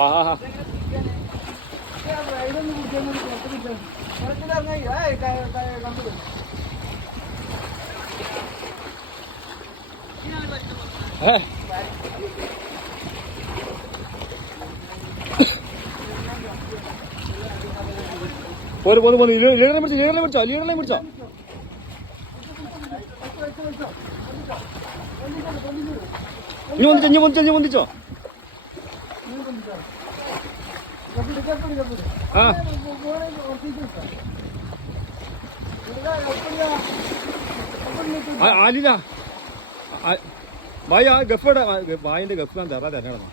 ആ പോന്ന് ലീഡറിനെ പിടിച്ചോ ഇനി പൊന്തിച്ചോ ആലില്ല ഭായി ആ ഗഫയുടെ ഭായിന്റെ ഗഫ് ഞാൻ തരാ കേട്ടോ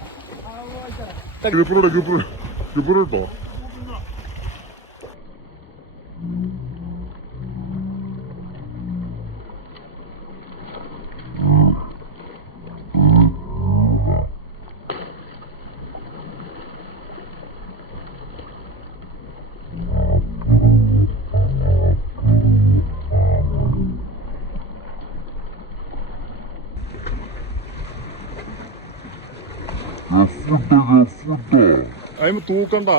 അതിന് തൂക്കണ്ട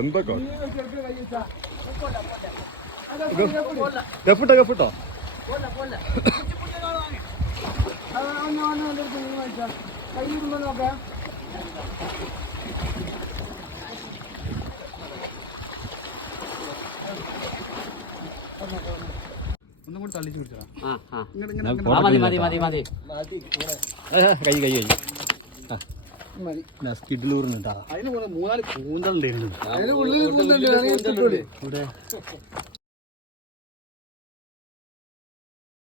എന്തൊക്കെ ഗഫിട്ടോ ഒന്നും കൂടി തള്ളിച്ച് പിടിച്ചോ കൈ സ്കിഡിലൂറിനുണ്ടാ അതിന് 3-4 കൂന്തലുണ്ടായിരുന്നു.